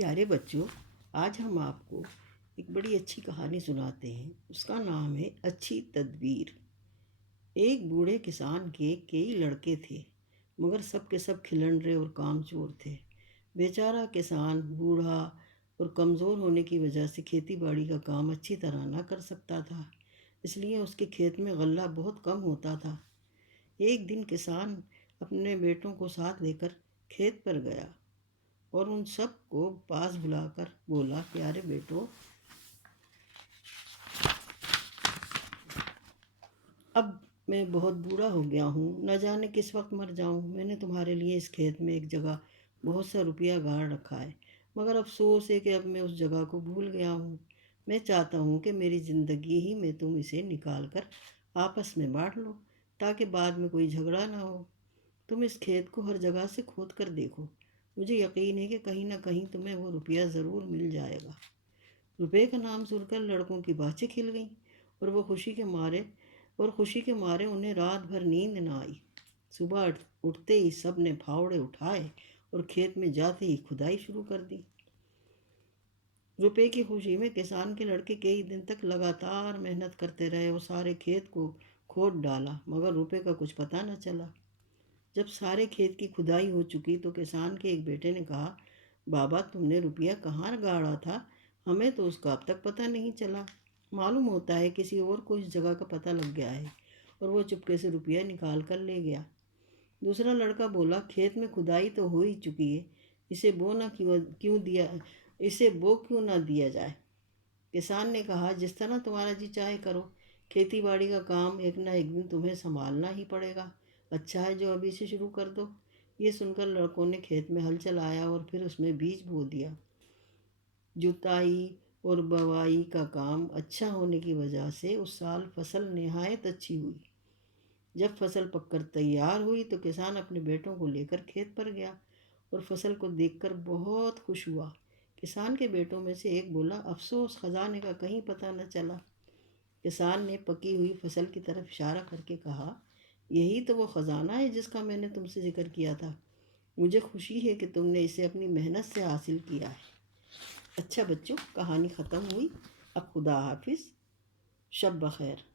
پیارے بچوں، آج ہم آپ کو ایک بڑی اچھی کہانی سناتے ہیں۔ اس کا نام ہے اچھی تدبیر۔ ایک بوڑھے کسان کے کئی لڑکے تھے، مگر سب کے سب کھلنڈرے اور کام چور تھے۔ بیچارہ کسان بوڑھا اور کمزور ہونے کی وجہ سے کھیتی باڑی کا کام اچھی طرح نہ کر سکتا تھا، اس لیے اس کے کھیت میں غلہ بہت کم ہوتا تھا۔ ایک دن کسان اپنے بیٹوں کو ساتھ لے کر کھیت پر گیا اور ان سب کو پاس بلا کر بولا، پیارے بیٹو، اب میں بہت بوڑھا ہو گیا ہوں، نہ جانے کس وقت مر جاؤں۔ میں نے تمہارے لیے اس کھیت میں ایک جگہ بہت سا روپیہ گاڑ رکھا ہے، مگر افسوس ہے کہ اب میں اس جگہ کو بھول گیا ہوں۔ میں چاہتا ہوں کہ میری زندگی ہی میں تم اسے نکال کر آپس میں بانٹ لو، تاکہ بعد میں کوئی جھگڑا نہ ہو۔ تم اس کھیت کو ہر جگہ سے کھود کر دیکھو، مجھے یقین ہے کہ کہیں نہ کہیں تمہیں وہ روپیہ ضرور مل جائے گا۔ روپے کا نام سن کر لڑکوں کی باتیں کھل گئیں اور خوشی کے مارے انہیں رات بھر نیند نہ آئی۔ صبح اٹھتے ہی سب نے پھاوڑے اٹھائے اور کھیت میں جاتے ہی کھدائی شروع کر دی۔ روپے کی خوشی میں کسان کے لڑکے کئی دن تک لگاتار محنت کرتے رہے اور سارے کھیت کو کھود ڈالا، مگر روپے کا کچھ پتہ نہ چلا۔ جب سارے کھیت کی کھدائی ہو چکی تو کسان کے ایک بیٹے نے کہا، بابا، تم نے روپیہ کہاں گاڑا تھا؟ ہمیں تو اس کا اب تک پتہ نہیں چلا۔ معلوم ہوتا ہے کسی اور کو اس جگہ کا پتہ لگ گیا ہے اور وہ چپکے سے روپیہ نکال کر لے گیا۔ دوسرا لڑکا بولا، کھیت میں کھدائی تو ہو ہی چکی ہے، اسے بو کیوں نہ دیا جائے؟ کسان نے کہا، جس طرح تمہارا جی چاہے کرو، کھیتی باڑی کا کام ایک نہ ایک دن تمہیں سنبھالنا ہی پڑے گا۔ اچھا ہے جو ابھی سے شروع کر دو۔ یہ سن کر لڑکوں نے کھیت میں ہل چلایا اور پھر اس میں بیج بو دیا۔ جتائی اور بوائی کا کام اچھا ہونے کی وجہ سے اس سال فصل نہایت اچھی ہوئی۔ جب فصل پک کر تیار ہوئی تو کسان اپنے بیٹوں کو لے کر کھیت پر گیا اور فصل کو دیکھ کر بہت خوش ہوا۔ کسان کے بیٹوں میں سے ایک بولا، افسوس، خزانے کا کہیں پتہ نہ چلا۔ کسان نے پکی ہوئی فصل کی طرف اشارہ کر کے کہا، یہی تو وہ خزانہ ہے جس کا میں نے تم سے ذکر کیا تھا۔ مجھے خوشی ہے کہ تم نے اسے اپنی محنت سے حاصل کیا ہے۔ اچھا بچوں، کہانی ختم ہوئی۔ اب خدا حافظ، شب بخیر۔